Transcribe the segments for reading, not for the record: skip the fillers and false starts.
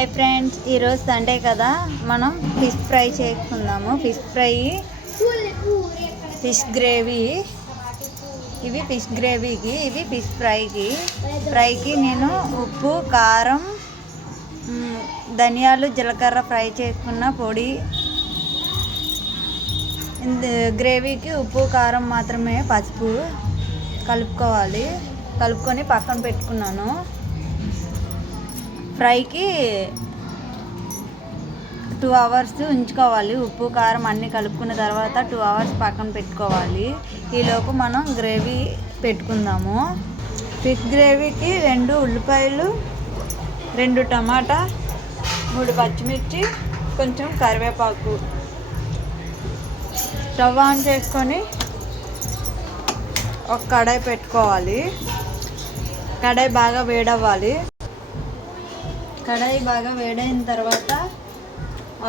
Hi friends, ఈరోజు Sunday కదా, మనం ఫిష్ ఫ్రై చేసుకుందాము. Fish fry, fish gravy. ఇవి ఫిష్ గ్రేవీకి, ఇవి ఫిష్ ఫ్రైకి నేను ఉప్పు, కారం, ధనియాలు, జీలకర్ర ఫ్రై చేసుకున్న పొడి. గ్రేవీకి ఉప్పు, కారం మాత్రమే, పసుపు కలుపుకొని పక్కన పెట్టుకున్నాను. ఫ్రైకి 2 hours ఉంచుకోవాలి. ఉప్పు, కారం అన్నీ కలుపుకున్న తర్వాత 2 hours పక్కన పెట్టుకోవాలి. ఈలోపు మనం గ్రేవీ పెట్టుకుందాము. ఫిష్ గ్రేవీకి 2 ఉల్లిపాయలు, 2 టమాటా, 3 పచ్చిమిర్చి, కొంచెం కరివేపాకు. స్టవ్ ఆన్ చేసుకొని ఒక కడాయి పెట్టుకోవాలి. కడాయి బాగా వేడవ్వాలి. కడాయి బాగా వేడైన తర్వాత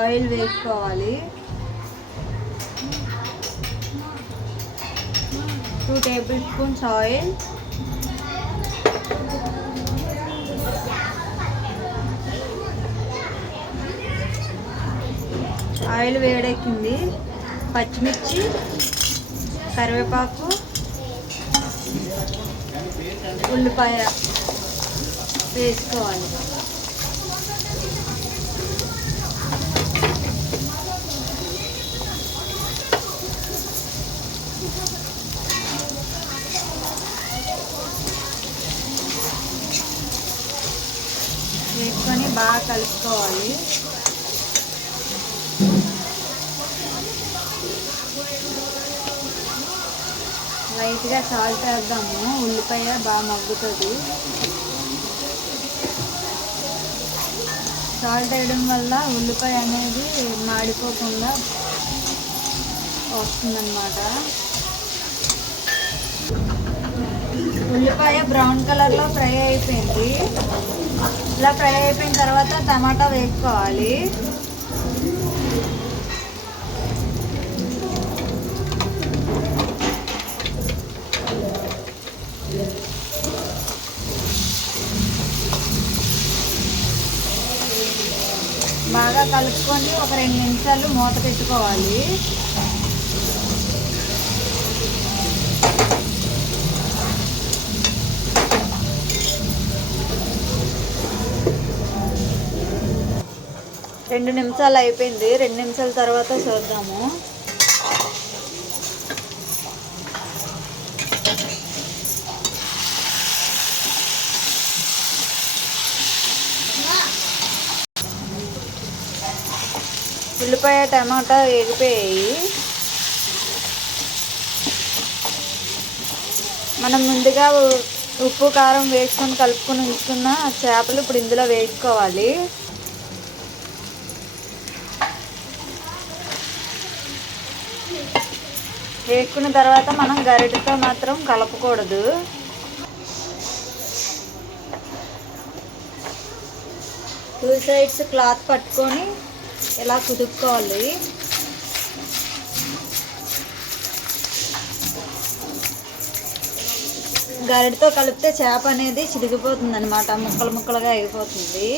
ఆయిల్ వేసుకోవాలి. 2 tablespoons ఆయిల్. ఆయిల్ వేడెక్కింది. పచ్చిమిర్చి, కరివేపాకు, ఉల్లిపాయ వేసుకోవాలి. వేసుకొని బాగా కలుపుకోవాలి. లైట్గా సాల్ట్ వేద్దాము, ఉల్లిపాయ బాగా మగ్గుతుంది. సాల్ట్ వేయడం వల్ల ఉల్లిపాయ అనేది మాడిపోకుండా వస్తుందన్నమాట. ఉల్లిపాయ బ్రౌన్ కలర్లో ఫ్రై అయిపోయింది. ఇలా ఫ్రై అయిపోయిన తర్వాత టమాటా వేసుకోవాలి. బాగా కలుపుకొని ఒక 2 నిమిషాలు మూత పెట్టుకోవాలి. రెండు నిమిషాలు అయిపోయింది. 2 నిమిషాల తర్వాత చూద్దాము. ఉల్లిపాయ, టమాటా వేగిపోయాయి. మనం ముందుగా ఉప్పు, కారం వేసుకొని కలుపుకొని ఉంచుకున్న చేపలు ఇప్పుడు ఇందులో వేసుకోవాలి. వేసుకున్న తర్వాత మనం గరిటెతో మాత్రం కలపకూడదు. టూ సైడ్స్ క్లాత్ పట్టుకొని ఇలా కుదుపుకోవాలి. గరిటెతో కలిపితే చేప అనేది చిరిగిపోతుంది అన్నమాట, ముక్కలు ముక్కలుగా అయిపోతుంది.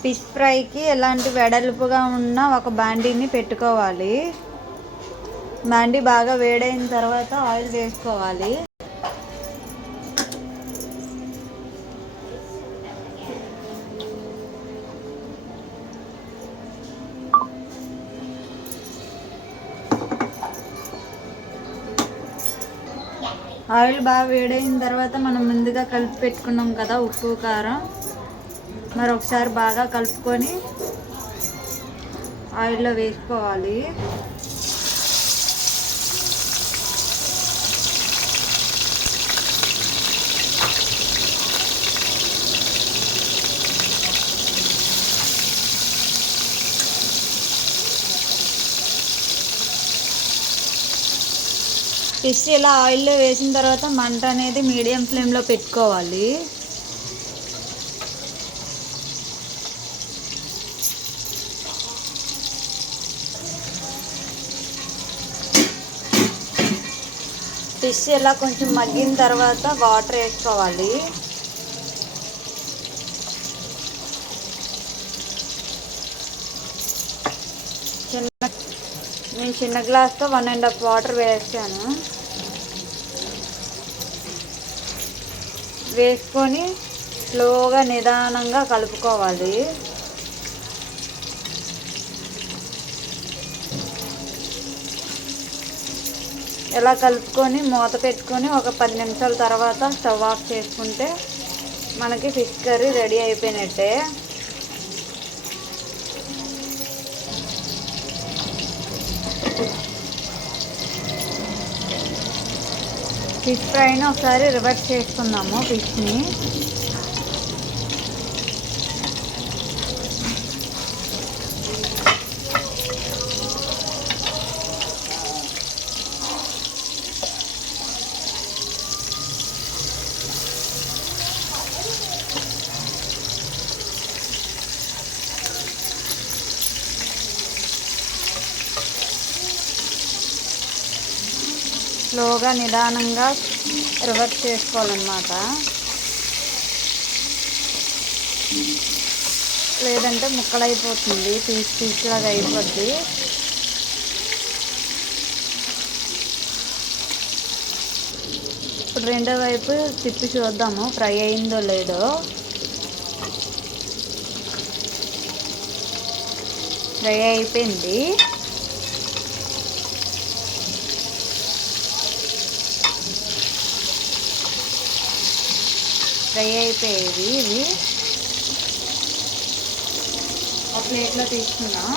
ఫిష్ ఫ్రైకి ఎలాంటి వెడల్పుగా ఉన్న ఒక బాండీని పెట్టుకోవాలి. బాండీ బాగా వేడైన తర్వాత ఆయిల్ వేసుకోవాలి. ఆయిల్ బాగా వేడైన తర్వాత మనం ముందుగా కలిపి పెట్టుకున్నాం కదా ఉప్పు, కారం, మరొకసారి బాగా కలుపుకొని ఆయిల్లో వేసుకోవాలి. ఫిష్ ఇలా ఆయిల్లో వేసిన తర్వాత మంట అనేది మీడియం ఫ్లేమ్లో పెట్టుకోవాలి. ఫిష్ ఇలా కొంచెం మగ్గిన తర్వాత వాటర్ వేసుకోవాలి. నేను చిన్న గ్లాస్తో 1.5 వాటర్ వేసాను. వేసుకొని స్లోగా నిదానంగా కలుపుకోవాలి. ఇలా కలుపుకొని మూత పెట్టుకొని ఒక 10 నిమిషాల తర్వాత స్టవ్ ఆఫ్ చేసుకుంటే మనకి ఫిష్ కర్రీ రెడీ అయిపోయినట్టే. ఫిష్ ఫ్రైని ఒకసారి రివర్స్ చేసుకుందాము. ఫిష్ని స్లోగా నిదానంగా రివర్స్ చేసుకోవాలన్నమాట. లేదంటే ముక్కలైపోతుంది, పీస్ లాగా అయిపోద్ది. ఇప్పుడు రెండో వైపు తిప్పి చూద్దాము ఫ్రై అయిందో లేదో. ఫ్రై అయిపోయింది. ఫ్రై అయిపోయేవి ఇవి ఒక ప్లేట్లో తీసుకున్నాం.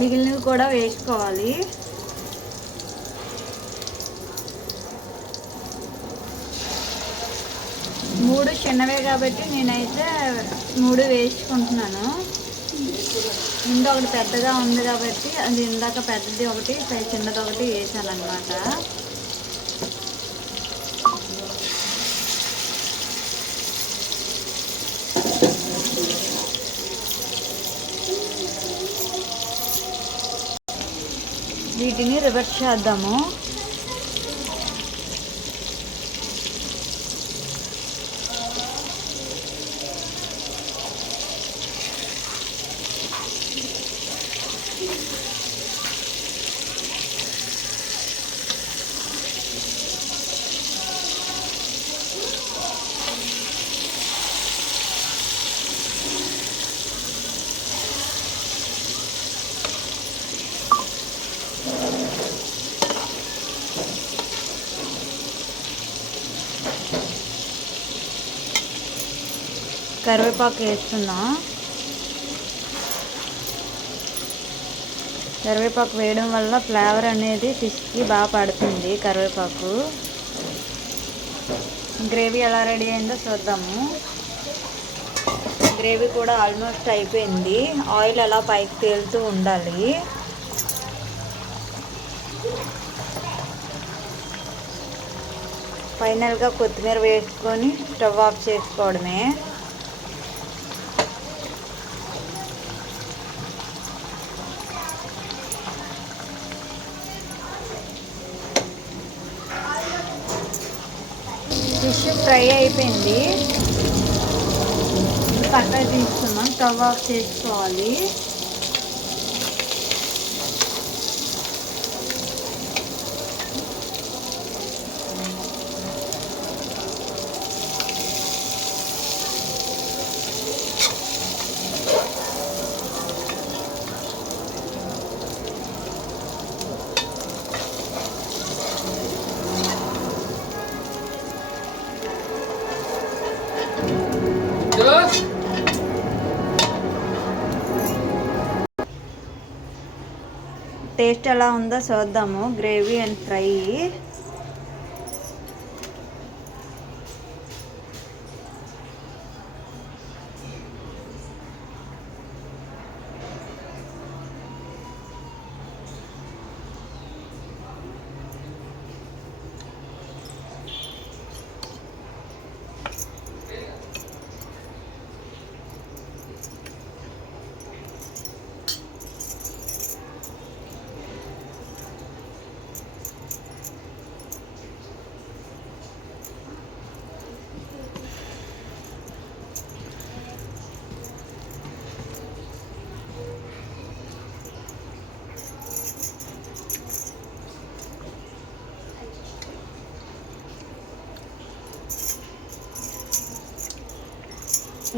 మిగిలినవి కూడా వేసుకోవాలి. మూడు చిన్నవే కాబట్టి నేనైతే 3 వేసుకుంటున్నాను. ముందు ఒకటి పెద్దగా ఉంది కాబట్టి అది ఇందాక పెద్దది ఒకటి చిన్నది ఒకటి వేసాను అన్నమాట. వీటిని రివర్స్ చేద్దాము. కరివేపాకు వేస్తున్నా. కరివేపాకు వేయడం వల్ల ఫ్లేవర్ అనేది ఫిష్కి బాగా పడుతుంది. కరివేపాకు. గ్రేవీ ఎలా రెడీ అయిందో చూద్దాము. గ్రేవీ కూడా ఆల్మోస్ట్ అయిపోయింది. ఆయిల్ అలా పైకి తేలుతూ ఉండాలి. ఫైనల్గా కొత్తిమీర వేసుకొని స్టవ్ ఆఫ్ చేసుకోవడమే. ఫిష్ ఫ్రై అయిపోయింది. పక్కకు తీసుకున్నాం. స్టవ్ ఆఫ్ చేసుకోవాలి. టేస్ట్ ఎలా ఉందో చూద్దాము. గ్రేవీ అండ్ ఫ్రై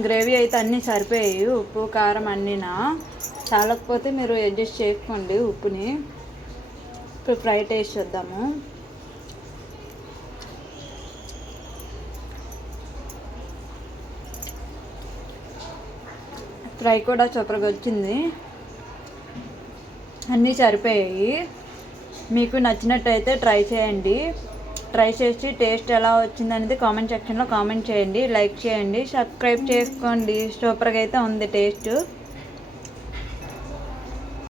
గ్రేవీ అయితే అన్నీ సరిపోయాయి, ఉప్పు కారం అన్నీనా. చాలకపోతే మీరు అడ్జస్ట్ చేసుకోండి ఉప్పుని. ఇప్పుడు ఫ్రై టేస్ట్ చేద్దాము. ఫ్రై కూడా సూపర్గా వచ్చింది, అన్నీ సరిపోయాయి. మీకు నచ్చినట్టయితే ట్రై చేయండి. ట్రై చేసి టేస్ట్ ఎలా వచ్చింది అనేది కామెంట్ సెక్షన్లో కామెంట్ చేయండి, లైక్ చేయండి, సబ్స్క్రైబ్ చేసుకోండి. సూపర్గా అయితే ఉంది టేస్ట్.